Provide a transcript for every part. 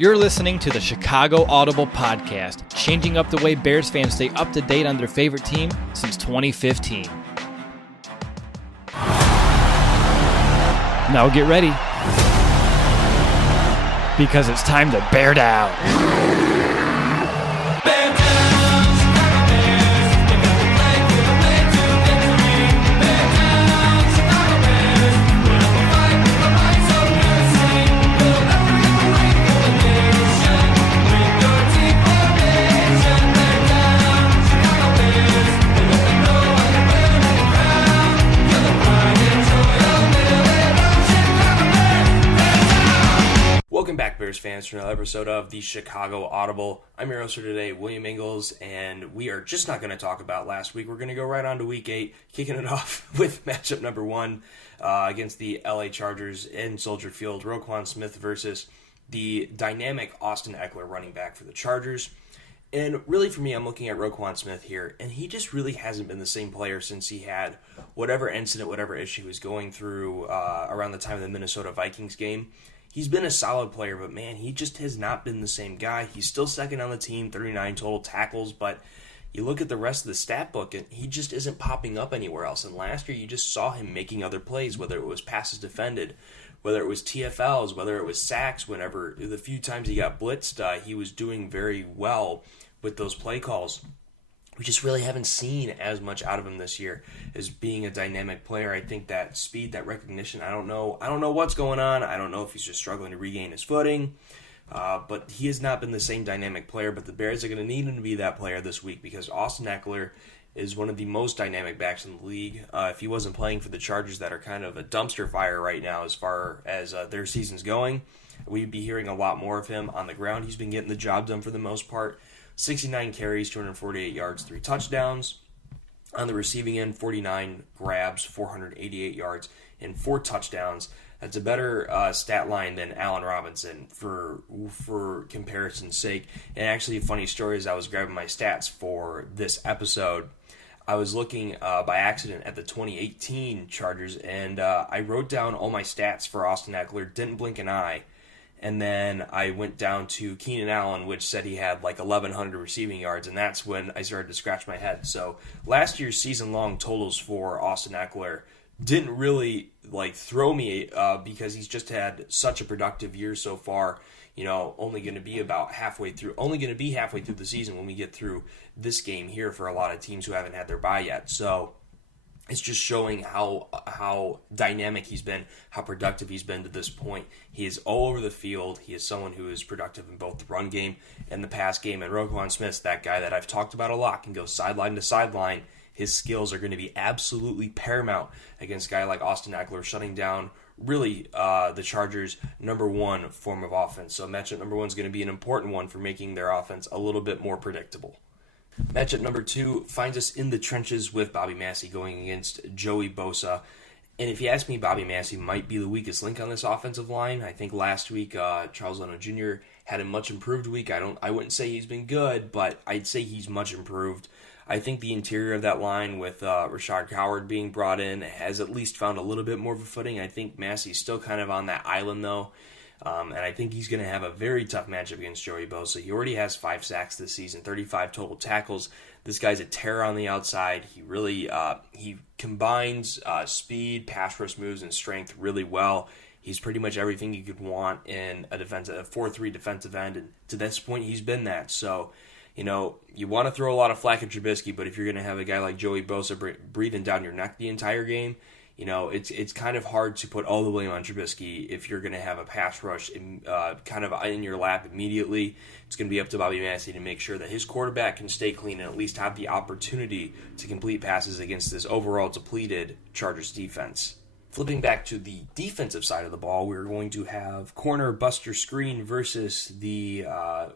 You're listening to the Chicago Audible Podcast, changing up the way Bears fans stay up to date on their favorite team since 2015. Now get ready, because it's time to bear down. Welcome back, Bears fans, to another episode of the Chicago Audible. I'm your host for today, William Ingalls, and we are just not going to talk about last week. We're going to go right on to Week 8, kicking it off with matchup number 1 against the LA Chargers in Soldier Field. Roquan Smith versus the dynamic Austin Ekeler, running back for the Chargers. And really, for me, I'm looking at Roquan Smith here, and he just really hasn't been the same player since he had whatever incident, whatever issue he was going through around the time of the Minnesota Vikings game. He's been a solid player, but man, he just has not been the same guy. He's still second on the team, 39 total tackles, but you look at the rest of the stat book, and he just isn't popping up anywhere else. And last year, you just saw him making other plays, whether it was passes defended, whether it was TFLs, whether it was sacks. Whenever the few times he got blitzed, he was doing very well with those play calls. We just really haven't seen as much out of him this year as being a dynamic player. I think that speed, that recognition, I don't know what's going on. I don't know if he's just struggling to regain his footing. But he has not been the same dynamic player. But the Bears are going to need him to be that player this week because Austin Ekeler is one of the most dynamic backs in the league. If he wasn't playing for the Chargers that are kind of a dumpster fire right now as far as their season's going, we'd be hearing a lot more of him on the ground. He's been getting the job done for the most part. 69 carries, 248 yards, 3 touchdowns. On the receiving end, 49 grabs, 488 yards, and 4 touchdowns. That's a better stat line than Allen Robinson for comparison's sake. And actually, a funny story is I was grabbing my stats for this episode. I was looking by accident at the 2018 Chargers, and I wrote down all my stats for Austin Ekeler, didn't blink an eye. And then I went down to Keenan Allen, which said he had like 1,100 receiving yards, and that's when I started to scratch my head. So last year's season-long totals for Austin Ekeler didn't really throw me because he's just had such a productive year so far. You know, only going to be halfway through the season when we get through this game here for a lot of teams who haven't had their bye yet. So it's just showing how dynamic he's been, how productive he's been to this point. He is all over the field. He is someone who is productive in both the run game and the pass game. And Roquan Smith's that guy that I've talked about a lot, can go sideline to sideline. His skills are going to be absolutely paramount against a guy like Austin Ekeler, shutting down really the Chargers' number 1 form of offense. So matchup number 1 is going to be an important one for making their offense a little bit more predictable. Matchup number 2 finds us in the trenches with Bobby Massey going against Joey Bosa. And if you ask me, Bobby Massey might be the weakest link on this offensive line. I think last week Charles Leno Jr. had a much improved week. I wouldn't say he's been good, but I'd say he's much improved. I think the interior of that line with Rashad Howard being brought in has at least found a little bit more of a footing. I think Massey's still kind of on that island though. And I think he's going to have a very tough matchup against Joey Bosa. He already has 5 sacks this season, 35 total tackles. This guy's a terror on the outside. He really he combines speed, pass rush moves, and strength really well. He's pretty much everything you could want in a 4-3 defensive end, and to this point, he's been that. So, you know, you want to throw a lot of flack at Trubisky, but if you're going to have a guy like Joey Bosa breathing down your neck the entire game, you know, it's kind of hard to put all the blame on Trubisky if you're going to have a pass rush kind of in your lap immediately. It's going to be up to Bobby Massey to make sure that his quarterback can stay clean and at least have the opportunity to complete passes against this overall depleted Chargers defense. Flipping back to the defensive side of the ball, we're going to have corner Buster Screen versus the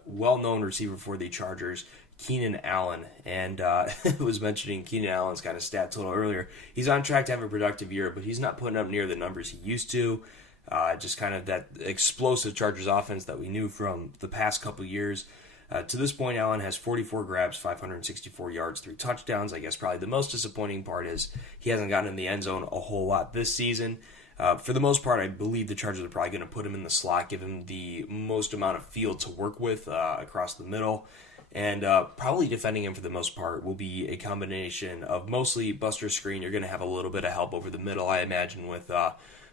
well-known receiver for the Chargers, Keenan Allen. And I was mentioning Keenan Allen's got a stat total earlier. He's on track to have a productive year, but he's not putting up near the numbers he used to. Just kind of that explosive Chargers offense that we knew from the past couple years. To this point, Allen has 44 grabs, 564 yards, 3 touchdowns. I guess probably the most disappointing part is he hasn't gotten in the end zone a whole lot this season. For the most part, I believe the Chargers are probably going to put him in the slot, give him the most amount of field to work with across the middle. And probably defending him for the most part will be a combination of mostly buster screen. You're going to have a little bit of help over the middle, I imagine, with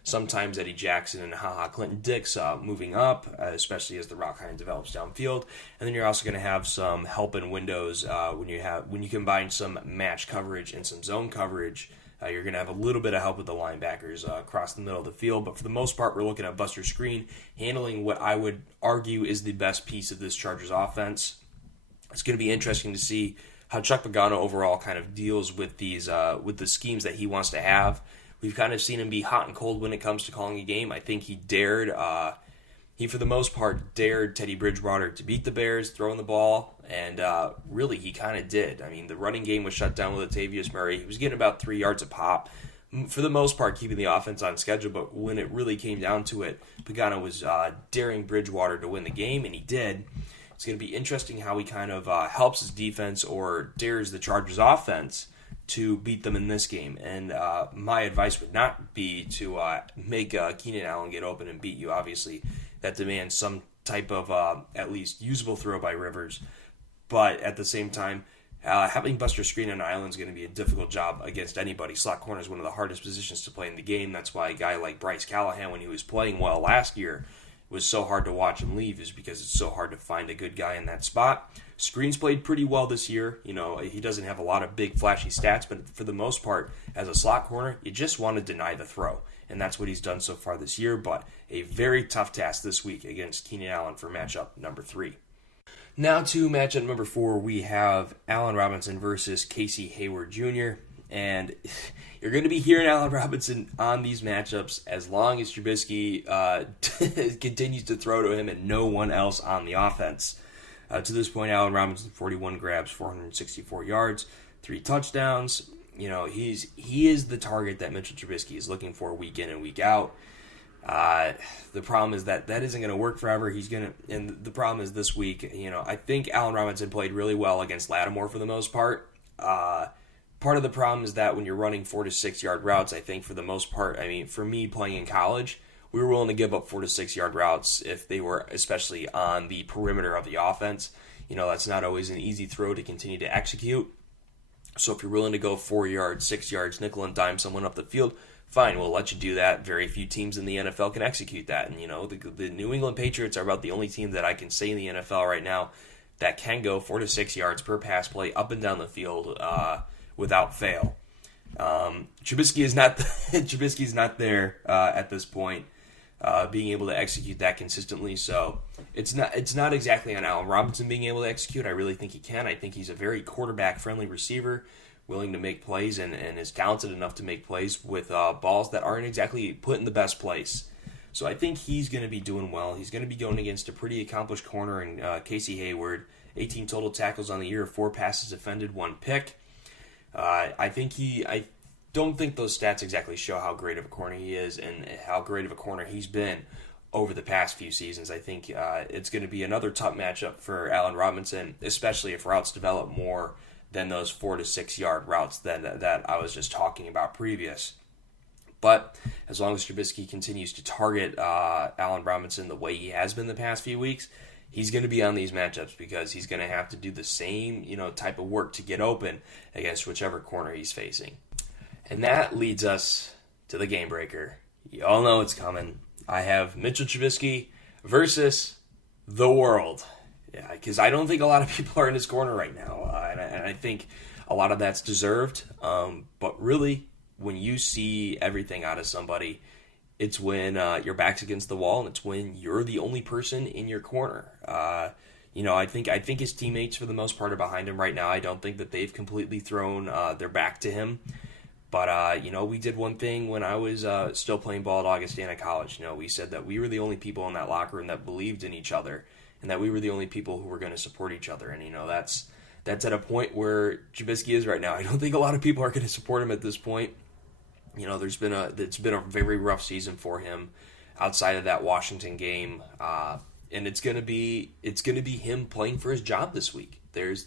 sometimes Eddie Jackson and Clinton Dix moving up, especially as the route kind of develops downfield. And then you're also going to have some help in windows when you combine some match coverage and some zone coverage. You're going to have a little bit of help with the linebackers across the middle of the field. But for the most part, we're looking at buster screen, handling what I would argue is the best piece of this Chargers offense. It's going to be interesting to see how Chuck Pagano overall kind of deals with these with the schemes that he wants to have. We've kind of seen him be hot and cold when it comes to calling a game. I think he for the most part, dared Teddy Bridgewater to beat the Bears, throwing the ball, and really he kind of did. I mean, the running game was shut down with Latavius Murray. He was getting about 3 yards a pop, for the most part, keeping the offense on schedule, but when it really came down to it, Pagano was daring Bridgewater to win the game, and he did. It's going to be interesting how he kind of helps his defense or dares the Chargers offense to beat them in this game. And my advice would not be to make Keenan Allen get open and beat you. Obviously, that demands some type of at least usable throw by Rivers. But at the same time, having buster screen on an island is going to be a difficult job against anybody. Slot corner is one of the hardest positions to play in the game. That's why a guy like Bryce Callahan, when he was playing well last year, was so hard to watch him leave, is because it's so hard to find a good guy in that spot. Screens played pretty well this year. You know, he doesn't have a lot of big flashy stats, but for the most part, as a slot corner, you just want to deny the throw. And that's what he's done so far this year, but a very tough task this week against Keenan Allen for matchup number 3. Now to matchup number 4, we have Allen Robinson versus Casey Hayward Jr., and you're going to be hearing Allen Robinson on these matchups as long as Trubisky continues to throw to him and no one else on the offense. To this point, Allen Robinson, 41 grabs, 464 yards, 3 touchdowns. You know, he is the target that Mitchell Trubisky is looking for week in and week out. The problem is that isn't going to work forever. And the problem is this week, you know, I think Allen Robinson played really well against Lattimore for the most part. Part of the problem is that when you're running 4 to 6 yard routes, I think for the most part, I mean, for me playing in college, we were willing to give up 4 to 6 yard routes if they were especially on the perimeter of the offense. You know, that's not always an easy throw to continue to execute. So if you're willing to go 4 yards, 6 yards, nickel and dime someone up the field, fine, we'll let you do that. Very few teams in the NFL can execute that. And, you know, the New England Patriots are about the only team that I can say in the NFL right now that can go 4 to 6 yards per pass play up and down the field without fail. Trubisky is not there at this point, being able to execute that consistently. So it's not exactly on Allen Robinson being able to execute. I really think he can. I think he's a very quarterback-friendly receiver, willing to make plays and is talented enough to make plays with balls that aren't exactly put in the best place. So I think he's going to be doing well. He's going to be going against a pretty accomplished corner in Casey Hayward. 18 total tackles on the year, 4 passes defended, 1 pick. I don't think those stats exactly show how great of a corner he is and how great of a corner he's been over the past few seasons. I think it's going to be another tough matchup for Allen Robinson, especially if routes develop more than those 4 to 6 yard routes that I was just talking about previous. But as long as Trubisky continues to target Allen Robinson the way he has been the past few weeks, he's going to be on these matchups because he's going to have to do the same, type of work to get open against whichever corner he's facing. And that leads us to the game breaker. You all know it's coming. I have Mitchell Trubisky versus the world. Yeah, because I don't think a lot of people are in his corner right now, and I think a lot of that's deserved. But really, when you see everything out of somebody, it's when your back's against the wall, and it's when you're the only person in your corner. I think his teammates, for the most part, are behind him right now. I don't think that they've completely thrown their back to him. But, we did one thing when I was still playing ball at Augustana College. We said that we were the only people in that locker room that believed in each other and that we were the only people who were going to support each other. And, that's at a point where Trubisky is right now. I don't think a lot of people are going to support him at this point. It's been a very rough season for him outside of that Washington game. And it's going to be him playing for his job this week. There's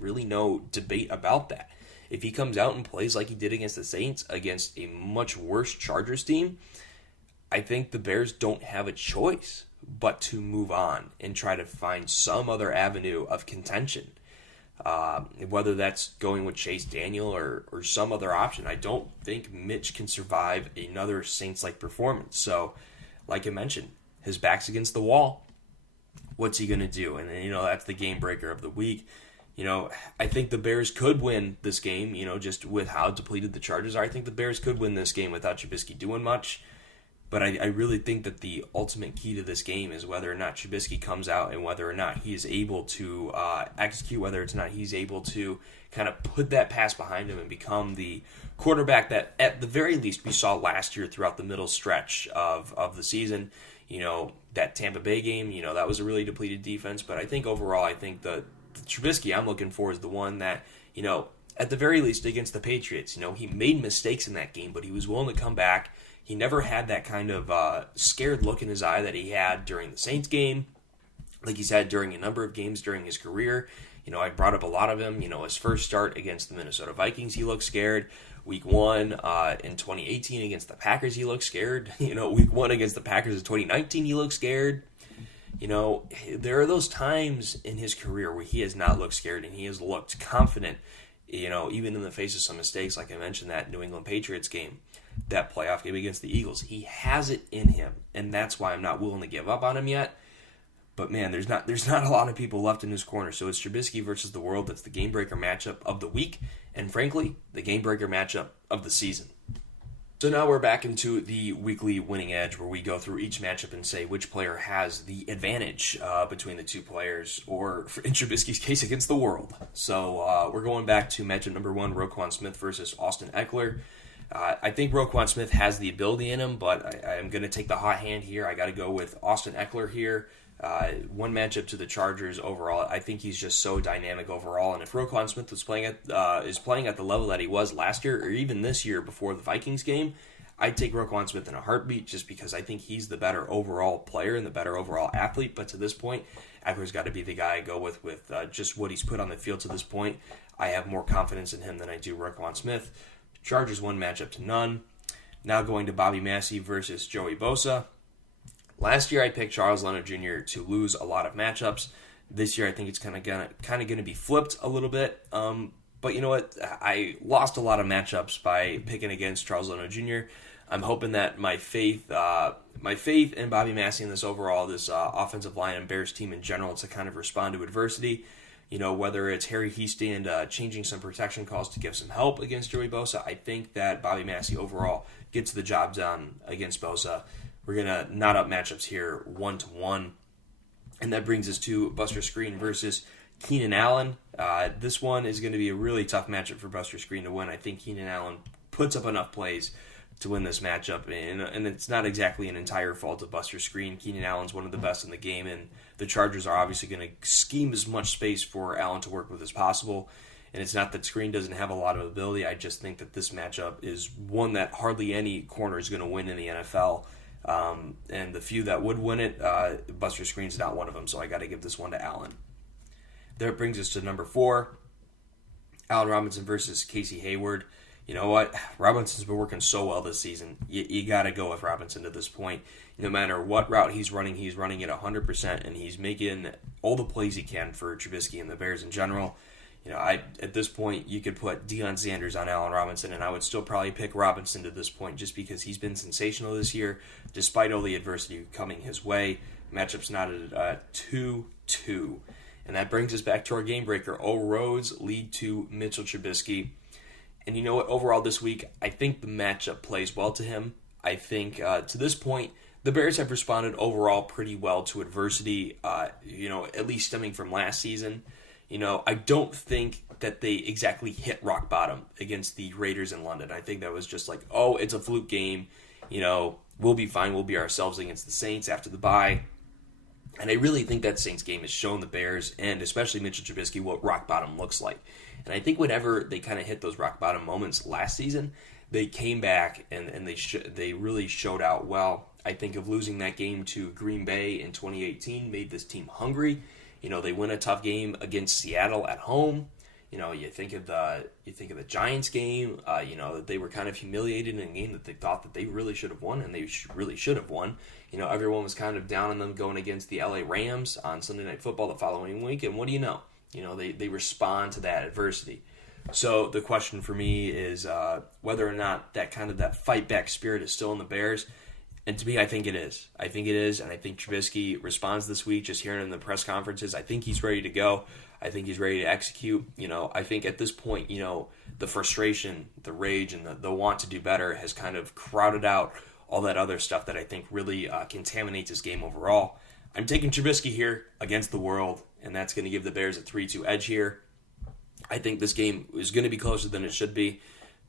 really no debate about that. If he comes out and plays like he did against the Saints, against a much worse Chargers team, I think the Bears don't have a choice but to move on and try to find some other avenue of contention. Whether that's going with Chase Daniel or some other option. I don't think Mitch can survive another Saints-like performance. So, like I mentioned, his back's against the wall. What's he going to do? And that's the game breaker of the week. I think the Bears could win this game, just with how depleted the Chargers are. I think the Bears could win this game without Trubisky doing much. But I really think that the ultimate key to this game is whether or not Trubisky comes out and whether or not he is able to execute, whether it's not he's able to kind of put that pass behind him and become the quarterback that, at the very least, we saw last year throughout the middle stretch of the season. That Tampa Bay game, that was a really depleted defense. But I think overall, the Trubisky I'm looking for is the one that, at the very least against the Patriots, he made mistakes in that game, but he was willing to come back. He never had that kind of scared look in his eye that he had during the Saints game, like he's had during a number of games during his career. I brought up a lot of him. His first start against the Minnesota Vikings, he looked scared. Week 1 in 2018 against the Packers, he looked scared. Week 1 against the Packers in 2019, he looked scared. There are those times in his career where he has not looked scared and he has looked confident, even in the face of some mistakes, like I mentioned that New England Patriots game, that playoff game against the Eagles. He has it in him, and that's why I'm not willing to give up on him yet. But man, there's not a lot of people left in his corner. So it's Trubisky versus the world. That's the game breaker matchup of the week, and frankly, the game breaker matchup of the season. So now we're back into the weekly winning edge, where we go through each matchup and say which player has the advantage between the two players, or in Trubisky's case, against the world. So we're going back to matchup number 1, Roquan Smith versus Austin Ekeler. I think Roquan Smith has the ability in him, but I'm going to take the hot hand here. I got to go with Austin Ekeler here. One matchup to the Chargers overall. I think he's just so dynamic overall. And if Roquan Smith is playing at the level that he was last year, or even this year before the Vikings game, I'd take Roquan Smith in a heartbeat, just because I think he's the better overall player and the better overall athlete. But to this point, Ekeler's got to be the guy I go with just what he's put on the field to this point. I have more confidence in him than I do Roquan Smith. Chargers 1 matchup to none. Now going to Bobby Massey versus Joey Bosa. Last year I picked Charles Leno Jr. to lose a lot of matchups. This year I think it's kind of gonna be flipped a little bit. But you know what? I lost a lot of matchups by picking against Charles Leno Jr. I'm hoping that my faith in Bobby Massey and this offensive line and Bears team in general to kind of respond to adversity. Whether it's Harry Hiestand changing some protection calls to give some help against Joey Bosa, I think that Bobby Massey overall gets the job done against Bosa. We're going to knot up matchups here 1-1. And that brings us to Buster Skrine versus Keenan Allen. This one is going to be a really tough matchup for Buster Skrine to win. I think Keenan Allen puts up enough plays to win this matchup, and it's not exactly an entire fault of Buster Skrine. Keenan Allen's one of the best in the game, and the Chargers are obviously going to scheme as much space for Allen to work with as possible. And it's not that Skrine doesn't have a lot of ability. I just think that this matchup is one that hardly any corner is going to win in the NFL. And the few that would win it, Buster Skrine's not one of them, so I got to give this one to Allen. That brings us to number 4, Allen Robinson versus Casey Hayward. You know what? Robinson's been working so well this season. You got to go with Robinson to this point. No matter what route he's running it 100%, and he's making all the plays he can for Trubisky and the Bears in general. At this point, you could put Deion Sanders on Allen Robinson, and I would still probably pick Robinson to this point just because he's been sensational this year, despite all the adversity coming his way. Matchup's knotted at 2-2. And that brings us back to our game breaker. All roads lead to Mitchell Trubisky. And you know what? Overall this week, I think the matchup plays well to him. I think to this point, the Bears have responded overall pretty well to adversity, at least stemming from last season. I don't think that they exactly hit rock bottom against the Raiders in London. I think that was just like, it's a fluke game. We'll be fine. We'll be ourselves against the Saints after the bye. And I really think that Saints game has shown the Bears, and especially Mitchell Trubisky, what rock bottom looks like. And I think whenever they kind of hit those rock bottom moments last season, they came back and they really showed out well. I think of losing that game to Green Bay in 2018 made this team hungry. They win a tough game against Seattle at home. You think of the Giants game. That they were kind of humiliated in a game that they thought that they really should have won, and they really should have won. Everyone was kind of down on them going against the LA Rams on Sunday Night Football the following week, and what do you know? They respond to that adversity. So the question for me is whether or not that fight back spirit is still in the Bears. And to me, I think it is. And I think Trubisky responds this week, just hearing in the press conferences. I think he's ready to go. I think he's ready to execute. I think at this point, the frustration, the rage, and the want to do better has kind of crowded out all that other stuff that I think really contaminates his game overall. I'm taking Trubisky here against the world, and that's going to give the Bears a 3-2 edge here. I think this game is going to be closer than it should be,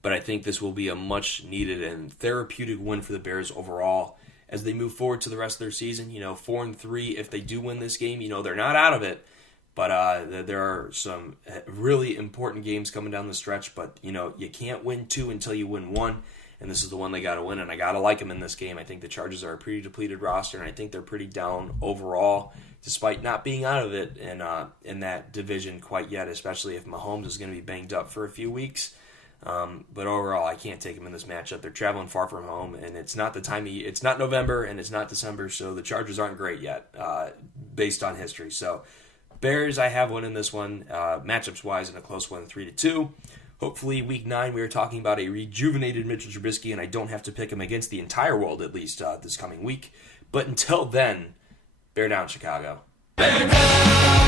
but I think this will be a much-needed and therapeutic win for the Bears overall as they move forward to the rest of their season. 4-3, if they do win this game, they're not out of it, but there are some really important games coming down the stretch, but, you can't win 2 until you win 1, and this is the one they got to win, and I got to like them in this game. I think the Chargers are a pretty depleted roster, and I think they're pretty down overall, despite not being out of it in that division quite yet, especially if Mahomes is going to be banged up for a few weeks. But overall, I can't take them in this matchup. They're traveling far from home, and it's not it's not November and it's not December, so the Chargers aren't great yet, based on history. So Bears, I have one in this one, matchups wise, in a close one, 3-2. Hopefully, week 9, we are talking about a rejuvenated Mitchell Trubisky, and I don't have to pick him against the entire world, at least this coming week. But until then, bear down, Chicago. Bear down!